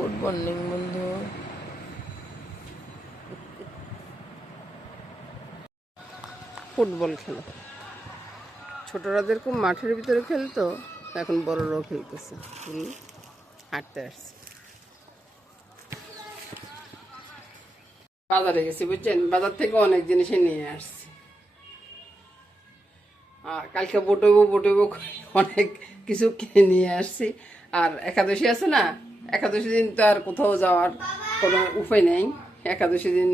Good morning বন্ধু। Football খেলো, ছোটরা যেরকম মাঠের ভিতরে খেলতো এখন বড়রাও খেলতেছে। হাঁটতে আসছে, বাজারে গেছি বুঝছেন, বাজার থেকে অনেক জিনিসই নিয়ে আসছি। আর কালকে বটবো অনেক কিছু কিনে নিয়ে আসছি। আর একাদশী আছে না, একাদশী দিন তো আর কোথাও যাওয়ার কোনো উপায় নেই। একাদশী দিন,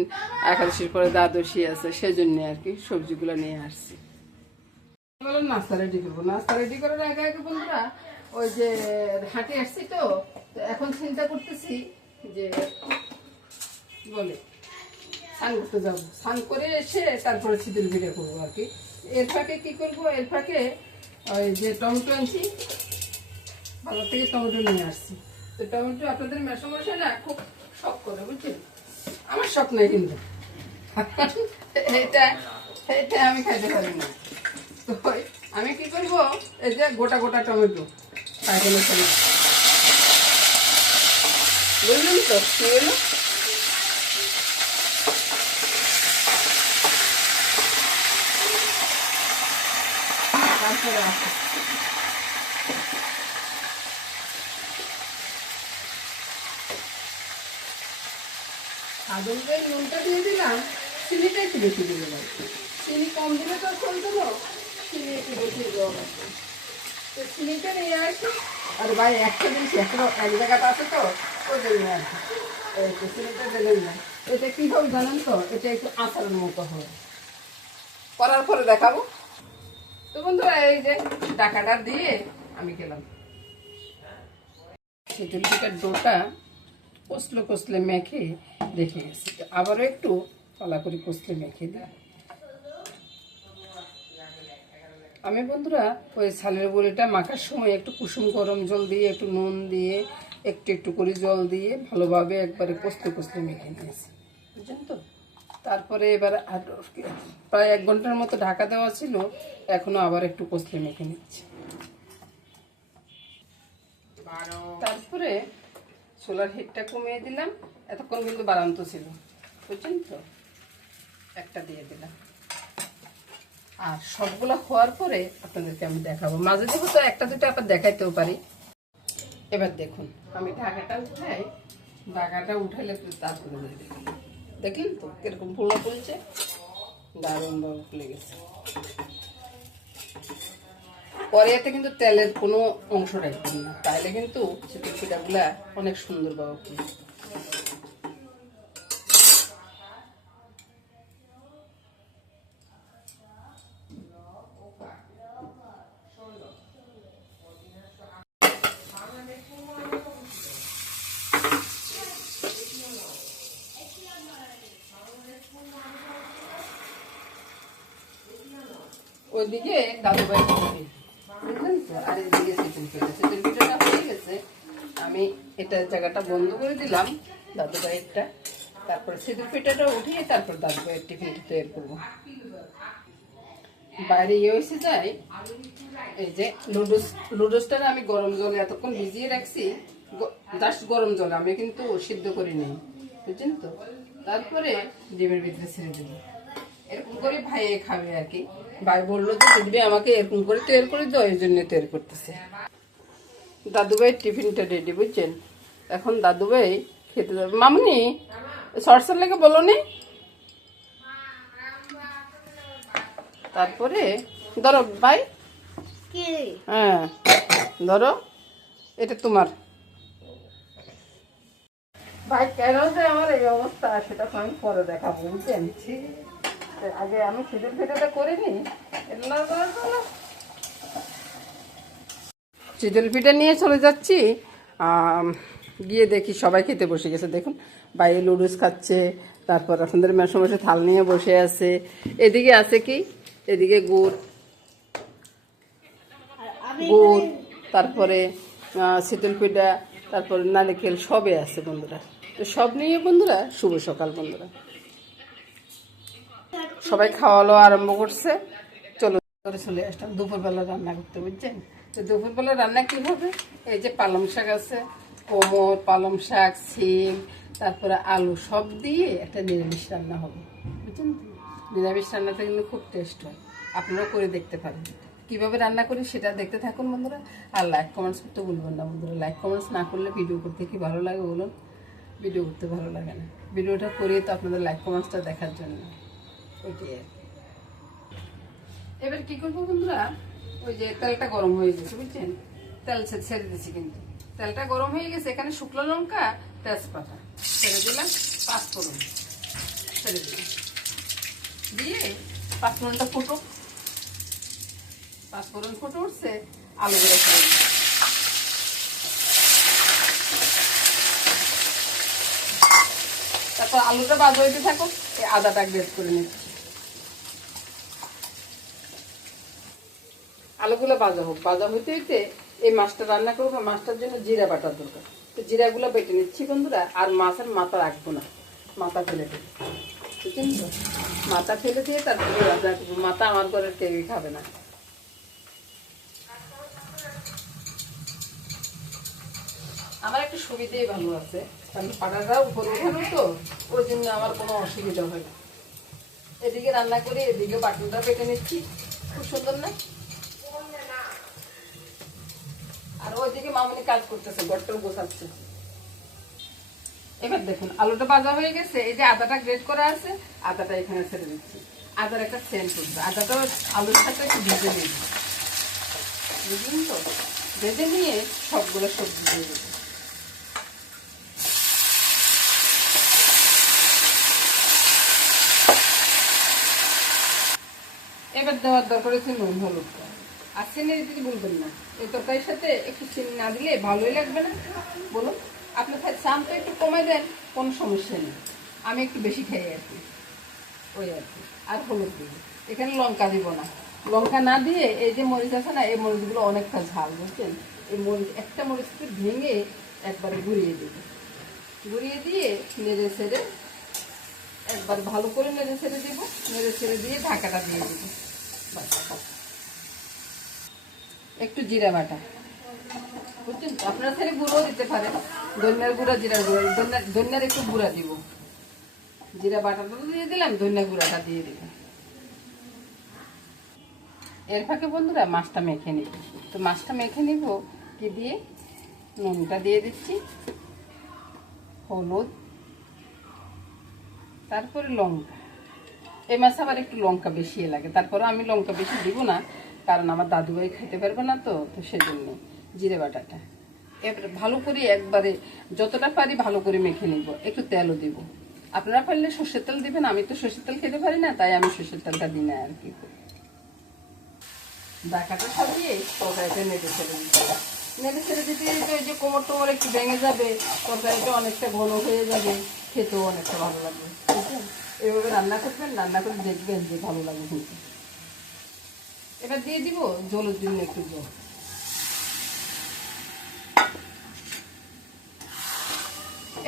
একাদশীর পরে দ্বাদশী আছে, সেজন্য আর কি সবজিগুলো নিয়ে আসছি। নাস্তা রেডি করবো, নাস্তা রেডি করার আগে আগে বন্ধুরা ওই যে হাঁটে আসছি, তো এখন চিন্তা করতেছি যে বলে স্নান করতে যাবো, স্নান করে এসে তারপরে শীতল পিঠা করবো আর কি। এর ফাঁকে কি করবো, এর ফাঁকে ওই যে টমেটো আনছি, বাজার থেকে টমেটো নিয়ে আসছি। তো টমেটো আপনাদের মেসমশাইরা খুব শখ করে বুঝছেন, আমার শখ নাই কিন্তু এটা এটা আমি খাইতে পারি না। তো আমি কি করবো, এই যে গোটা গোটা টমেটো পাইকারি খাই, বুঝলেন তো কি হলো। তারপরে আদম যে নুনটা দিয়ে দিলাম, চিনিটা একটু বেশি দিলে লাগবে, চিনি কম দিলে তো চলতো না, চিনি একটু বেশি দেওয়া লাগবে। তো চিনিটা নিয়ে আসি। আর ভাই একটা জিনিস এখনো এক জায়গাটা আছে, তো ওই জন্য আর কি এই তো চিনিটা দিলেই না। এটা কি হবে জানেন তো, এটা একটু আচারের মতো হয়, করার পরে দেখাবো। তো বন্ধুরা এই যে টাকাটা দিয়ে আমি গেলাম, শীতল পিঠার ডোটা কষলে মেখে রেখে গেছি, আবারও একটু পালা করে কষলে মেখে দিই। আমি বন্ধুরা ওই ছালের বড়িটা মাখার সময় একটু কুসুম গরম জল দিয়ে, একটু নুন দিয়ে, একটু একটু করে জল দিয়ে ভালোভাবে একবারে কষলে মেখে নিয়েছি, বুঝছেন তো। তারপরে এবার আর প্রায় 1 ঘন্টার মতো ঢাকা দেওয়া ছিল, এখনো আবার একটু কষলে মেখে নিচ্ছি। তারপরে সোলার হিটটা কমিয়ে দিলাম, এতক্ষণ কিন্তু বাড়ান্ত ছিল, বুঝছেন তো। একটা দিয়ে দিলাম, আর সবগুলো হওয়ার পরে আপনাদেরকে আমি দেখাবো, মাঝে দেবো তো একটা দুটো আবার দেখাইতেও পারি। এবার দেখুন আমি ঢাকাটা উঠাইলে তারপরে দেখলেন তো কিরকম ফুলা ফুলছে, দারুণ ভাবে ফুলে গেছে। পরে এতে কিন্তু তেলের কোনো অংশ রাখবেন না, তাইলে কিন্তু চিতল পিঠাগুলা অনেক সুন্দরভাবে ফুলে। ওইদিকে দাদুভাই বুঝলেন তো, আর এদিকে চিতল পিঠাটা হয়ে গেছে। আমি এটা জায়গাটা বন্ধ করে দিলাম দাদুভাইয়েরটা, তারপরে চিতল পিঠাটা উঠিয়ে তারপর দাদুভাইয়ের টিফিনটা তৈরি করবো। বাইরে হয়েছে যাই, এই যে লুডোসটা আমি গরম জলে এতক্ষণ ভিজিয়ে রাখছি, জাস্ট গরম জলে, আমি কিন্তু সিদ্ধ করি নাই, বুঝছেন তো। তারপরে ডিমের ভিতরে ছেড়ে দেবো, এরকম করে ভাইয়ে খাবে আর কি। ভাই বললো যে দিদি আমাকে এরকম করে তৈরি করে দাও, এই জন্য তৈরি করতেছে। দাদুভাইয়ের টিফিনটা রেডি, বুঝছেন। এখন দাদুভাই খেতে যাবে। মামনি সরষের লেগে বলো নি, তারপরে ধরো ভাই, হ্যাঁ ধরো, এটা তোমার। ভাই কেন যে আমার এই অবস্থা সেটা আমি পরে দেখাবো, বুঝছেন। আগে আমি শীতের পিঠাটা করিনি, শীতল পিঠা নিয়ে চলে যাচ্ছি। গিয়ে দেখি সবাই খেতে বসে গেছে, দেখুন বাইরে লুডুস খাচ্ছে, তারপর আপনাদের মেসমশাই থাল নিয়ে বসে আছে। এদিকে আছে কি, এদিকে গুড়, তারপরে শীতল পিঠা, তারপর নারকেল, সবে আছে বন্ধুরা। তো সব নিয়ে বন্ধুরা শুভ সকাল বন্ধুরা, সবাই খাওয়ালো আরম্ভ করছে। চলে আসলাম দুপুরবেলা রান্না করতে, বুঝছেন। তো দুপুরবেলা রান্না কি হবে, এই যে পালং শাক আছে, কোমর, পালং শাক, সিম, তারপরে আলু সব দিয়ে একটা নিরামিষ রান্না হবে, বুঝছেন তো? নিরামিষ রান্নাটা কিন্তু খুব টেস্ট হয়, আপনারাও করে দেখতে পারেন। কীভাবে রান্না করি সেটা দেখতে থাকুন বন্ধুরা, আর লাইক কমেন্টস করতে ভুলবেন না বন্ধুরা। লাইক কমেন্টস না করলে ভিডিও করতে কি ভালো লাগে বলুন? ভিডিও করতে ভালো লাগে না, ভিডিওটা করিয়ে তো আপনাদের লাইক কমেন্টসটা দেখার জন্য, ওইটাই আর কি। এবার কী করবো বন্ধুরা, ওই যে তেলটা গরম হয়ে গেছে, বুঝছেন? তেল ছেড়ে দিচ্ছি, কিন্তু তেলটা গরম হয়ে গেছে। এখানে শুকনো লঙ্কা, তেজপাতা ছেড়ে দিলাম, পাঁচফোড়ন ছেড়ে দিলাম, দিয়ে পাঁচফোড়নটা ফুটো, পাঁচফোড়ন ফুটে উঠছে, আলুগুলো ছেড়ে দিলাম। তারপর আলুটা ভাজা হইতে থাকুক, এই আদাটা গ্রেট করে নিচ্ছি। আলুগুলো ভাজা হোক, ভাজা হইতে হইতে এই মাছটা রান্না করবো। মাছটার জন্য জিরা বাটার দরকার, তো জিরাগুলো বেটে নিচ্ছি বন্ধুরা। আর মাছের মাথা রাখবো না, মাথা ফেলে দেবো, বুঝছেন তো? মাথা ফেলে দিয়ে তারপরে রান্না করবো। মাথা আমার ঘরের কেউই খাবে না। আমার একটু সুবিধাই ভালো আছে, কারণ পাটাটা উপরে উঠানো তো, ওই জন্য আমার কোনো অসুবিধা হয় না। এদিকে রান্না করি, এদিকে বাটনটা বেটে নিচ্ছি, খুব সুন্দর না? আর ওইদিকে মামুনি কাজ করতেছে, ঘরটাও গোছাচ্ছে। এবার দেখুন আলুটা ভাজা হয়ে গেছে, এই যে আদাটা গ্রেট করা আছে, আদাটা এখানে ছেড়ে দিচ্ছি। আদার একটা সেন্ট উঠবে, আদাটা আলুর সাথে একটু ভেজে নিয়ে, বুঝলেন তো? ভেজে নিয়ে সবগুলো সবজি দিয়ে দেবো। এবার দেওয়ার দরকার হচ্ছে নুন, হলুদ। আর চিনি দিতে বলবেন না, এই তরকারির সাথে একটু চিনি না দিলে ভালোই লাগবে না, বলুন? আপনার চামটা একটু কমে দেন, কোনো সমস্যা নেই। আমি একটু বেশি খাই আর কি, ওই আর কি। আর হলুদ দিব, এখানে লঙ্কা দিব না। লঙ্কা না দিয়ে এই যে মরিচ আছে না, এই মরিচগুলো অনেকটা ঝাল, বুঝছেন? এই মরিচ একটা মরিচকে ভেঙে একবারে ঘুরিয়ে দেব, ঘুরিয়ে দিয়ে নেড়ে ছেড়ে একবার ভালো করে নেড়ে ছেড়ে দেবো, নেড়ে ছেড়ে দিয়ে ঢাকাটা দিয়ে দেবো। একটু জিরা বাটা, বুঝছেন? আপনারা ছেড়ে গুঁড়ো দিতে পারেন, ধনিয়ার গুঁড়া, জিরার গুঁড়া, ধনিয়ার একটু গুঁড়া দিব। জিরা বাটাটা দিয়ে দিলাম, ধনিয়া গুঁড়াটা দিয়ে দিলাম। এর ফাঁকে বন্ধুরা মাছটা মেখে নিব। তো মাছটা মেখে নিব কি দিয়ে, নুনটা দিয়ে দিচ্ছি, হলুদ, তারপরে লঙ্কা। এই মাছ আবার একটু লঙ্কা বেশি লাগে, তারপরে আমি লঙ্কা বেশি দিব না, কারণ আমার দাদুভাই খেতে পারবে না, তো তো সেজন্য জিরে বাটাটা এবার ভালো করে একবারে যতটা পারি ভালো করে মেখে নিব। একটু তেলও দিব, আপনারা পারলে সর্ষের তেল দিবেন, আমি তো সর্ষের তেল খেতে পারি না, তাই আমি সর্ষের তেলটা দিই না আর কি। ঢাকাটা সাজিয়ে তরকারিটা নেড়ে ছেড়ে দিতে, নেড়ে ছেড়ে দিতে দিতে ওই যে কোমর টোমর একটু ভেঙে যাবে, তরকারিটা অনেকটা ঘন হয়ে যাবে, খেতেও অনেকটা ভালো লাগবে, বুঝলেন? এভাবে রান্না করবেন, রান্না করে দেখবেন যে ভালো লাগবে কিন্তু। এবার দিয়ে দিব জলের জন্য একটু জল,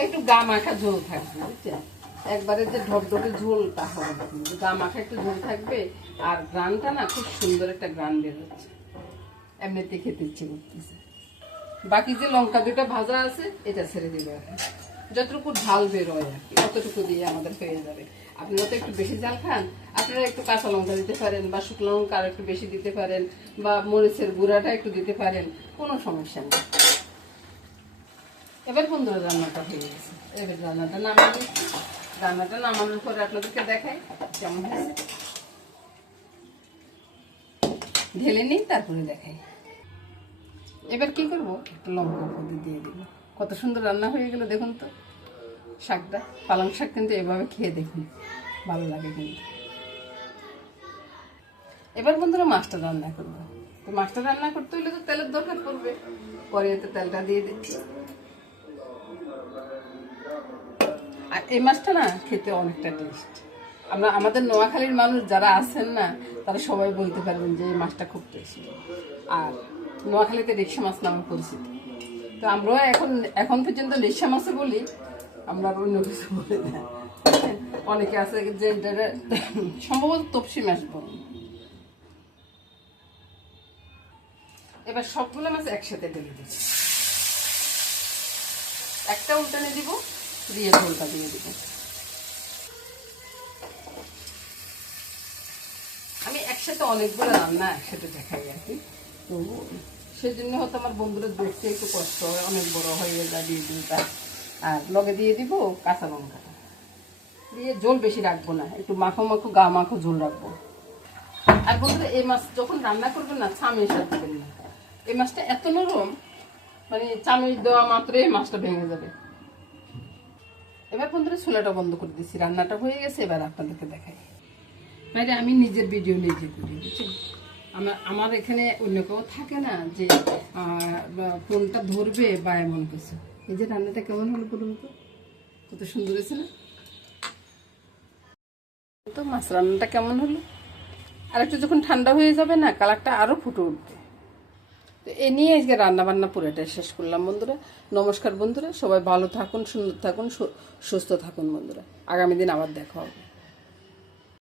একটু গা মাখা ঝোল থাকবে, বুঝছেন? একবারে যে ঢপঢপে ঝোলটা হবে, গা মাখা একটু ঝোল থাকবে। আর গ্রানটা না খুব সুন্দর একটা গ্রান বের হচ্ছে, এমনিতে খেতে ইচ্ছে করতেছে। বাকি যে লঙ্কা দুটো ভাজা আছে এটা ছেড়ে দিবে, যতটুকু ঝাল বের হয় আর কি অতটুকু দিয়ে আমাদের হয়ে যাবে। আপনারা তো একটু বেশি ঝাল খান, আপনারা একটু কাঁচা লঙ্কা দিতে পারেন, বা শুকনো লঙ্কা আর একটু বেশি দিতে পারেন, বা মরিচের গুঁড়াটা একটু দিতে পারেন, কোনো সমস্যা নেই। এবার বন্ধুরা রান্নাটা হয়ে গেছে, এবার রান্নাটা নামিয়ে দিচ্ছি। রান্নাটা নামানোর পরে আপনাদেরকে দেখাই কেমন হয়েছে, ঢেলে নিই তারপরে দেখাই। এবার কি করবো, একটা লঙ্কা উপর দিয়ে দিব। কত সুন্দর রান্না হয়ে গেল দেখুন তো। শাকটা, পালং শাক কিন্তু এভাবে খেয়ে দেখুন, ভালো লাগে কিন্তু। এবার বন্ধুরা মাছটা রান্না করবো। তো মাছটা রান্না করতে হলে তো তেলের দরকার পড়বে, কড়াইতে তেলটা দিয়ে দিচ্ছি। আর এই মাছটা না খেতে অনেকটা টেস্ট। আমাদের নোয়াখালীর মানুষ যারা আছেন না, তারা সবাই বলতে পারবেন যে এই মাছটা খুব টেস্ট। আর নোয়াখালীতে রিকশা মাছ নামে পরিচিত। তো আমরাও এখন পর্যন্ত রিকশা মাছে বলি, আমরা অন্য কিছু বলি না। অনেকে আছে যে সম্ভবত তপসি মাছ বলি। এবার সবগুলো মাছ একসাথে ঢেলে দিচ্ছি। একটা উল্টানে দিব, দিয়ে ঝোলটা দিয়ে দিব। আমি একসাথে অনেকগুলো রান্না একসাথে দেখাই আর কি, তো সেজন্য হয়তো আমার বন্ধুরা দেখতে একটু কষ্ট হয়, অনেক বড় হয়ে যায় দিয়ে দিনটা। আর লগে দিয়ে দিব কাঁচা লঙ্কাটা দিয়ে, ঝোল বেশি রাখবো না, একটু মাখো মাখো গা মাখো ঝোল রাখবো। আর বন্ধুরা এই মাছ যখন রান্না করবেন না, চামিচ আর দেবেন না। এই মাছটা এত নরম, মানে চামিচ দেওয়া মাত্রই এই মাছটা ভেঙে যাবে। এবার বন্ধুরা চুলাটা বন্ধ করে দিচ্ছি, রান্নাটা হয়ে গেছে। এবার আপনাদেরকে দেখাই। বাইরে আমি নিজের ভিডিও নিজে করি, বুঝছেন। আমার এখানে অন্য কেউ থাকে না যে ফোনটা ধরবে বা এমন কিছু। এই যে রান্নাটা কেমন হলো বলুন তো, কত সুন্দর হয়েছে না? তো মাছ রান্নাটা কেমন হলো? আর একটু যখন ঠান্ডা হয়ে যাবে না, কালারটা আরও ফুটে উঠবে। তো এ নিয়ে আজকে রান্না বান্না পুরোটাই শেষ করলাম বন্ধুরা। নমস্কার বন্ধুরা, সবাই ভালো থাকুন, সুন্দর থাকুন, সুস্থ থাকুন বন্ধুরা। আগামী দিন আবার দেখা হবে।